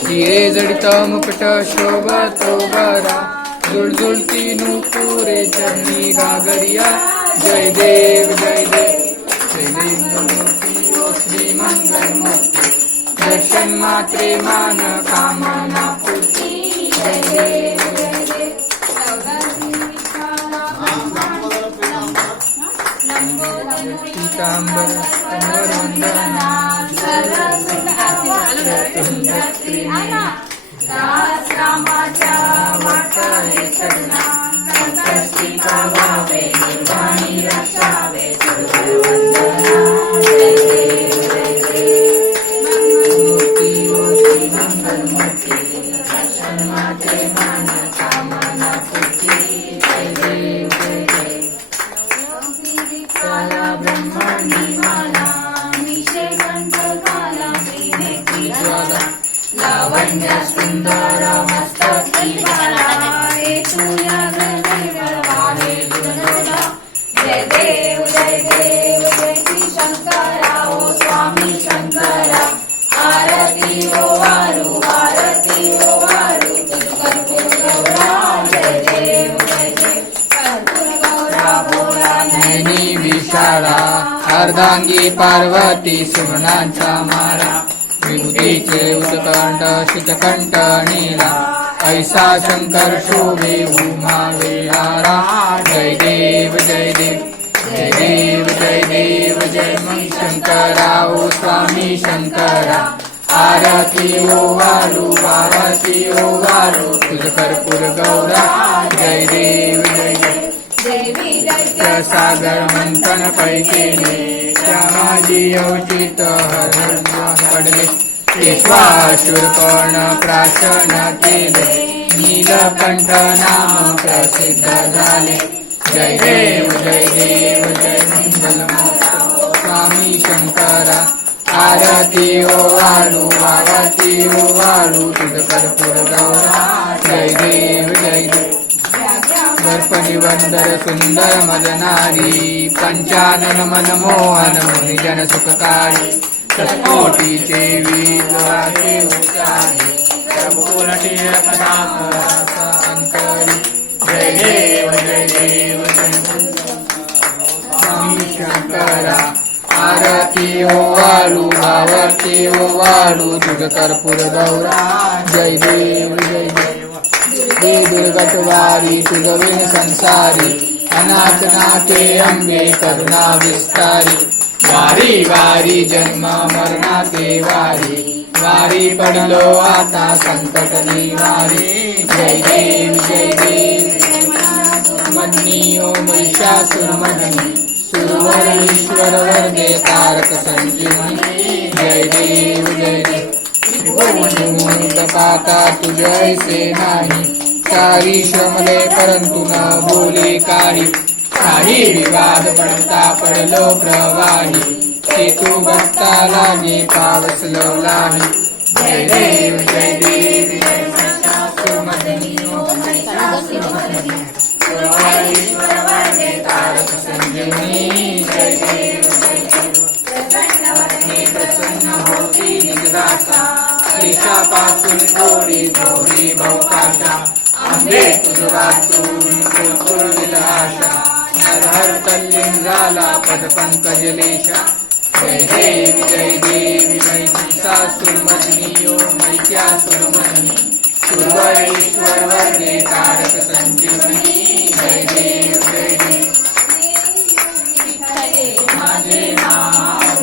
हिरे जडित मुकुट शोभतो बरा, जुळजुळती नुपुरे चरणी गागरिया. जय देव जय देव जय देव मूर्ती ओ श्री मंगल मूर्ती, दर्शन मात्रे मान कामना पूर्ती. जय देव जय देव. पीतांबर वंदना दास रामाच्या वाटले शरणा, संकष्टी पावावे निर्वाणी रक्षावे. जय देव जय देव. मूर्ती ओ श्री मंगल मूर्ती, दर्शन मात्रे मान कामना पूर्ती. जय देव जय देव. काला ब्रह्मणी माला, निषेकंठ काला त्रिनेत्री ज्वाला, लावण्य सुंदर मस्तकी बाला, तुया गणवाले जुनोला. जय देव जय देव जय श्री शंकरा ओ स्वामी शंकरा. आरती ओ वारू आरती ओ वारू, कर्पूर गौरा. जय देव जय देव. कर्पूर गौरा भोळा नैनी विशाला, अर्धांगी पार्वती सुमनांचा मारा. विभूतीचे उत्कंठ शीतकंठ नीला, ऐसा शंकर शोभे उमा विहारा. जय देव जय देव जय देव जय देव जय मं शंकरा ओ स्वामी शंकरा. आरती ओ वारू आरती ओ वारू, तुझ कर्पूर गौरा. जय देव जय देव. देवी दैत्य सागर मंथन पैकेले, त्या माझी अवचित हरण पडले. विश्वाशूरपण प्राशन केले, नीलकंठ नाम प्रसिद्ध झाले. जय देव जय देव जय मंगल स्वामी शंकरा. आरती ओ वाळू आरती ओ वाळू, तुझ कर्पूर गौरा. जय देव जय देव. दर्पणी वंदर सुंदर मदनारी, पंचानन मनमोहन मुनिजन सुखकारी. शतकोटीचे वीरवाचे उच्चारी, सर्वपूर्णटे अंतरी. जय देव जय देव जय स्वामी शंकरा. आरती ओ वाळू आरती ओ वाळू, तुझ कर्पूर गौरा. जय देव जय देव. हे दुर्गतवारी तुझ विण संसारी, अनाथ नाथे अंबे करुणा विस्तारी. वारी वारी जन्म मरणाचे वारी, वारी पडलो आता संकट निवारी. जय देव जय देव. मन्नी ओ महिषासुरमर्दिनी, सुरवर ईश्वर वर्गे तारक संजीवनी. जय देव जय देव. त्रिभुवन पाता तुझैसे नाही, सारी श्रमले परंतु न बोले काही. काही विवाद पडता पडलो प्रवाही, हेतू भक्ता लागे पावसलो लाही. जय देव जय देव जय महिषासुरमर्दिनी ओ महिषासुरमर्दिनी, सुरवर वर्गे तारक संजीवनी. जय देव जय देव. प्रसन्न होती निजदासा, ईशापासून थोडी थोडी भवकाशा. आंबे तुझ वाचून कुरकुर विलाशा, नरहर तल्लीन झाला पद पंकज लेशा. जय देव जय देव महिषासुरमर्दिनी ओ महिषासुरमर्दिनी, सुरवर ईश्वर वर्गे तारक संजीवनी. जय देव जय देव. माझे नाव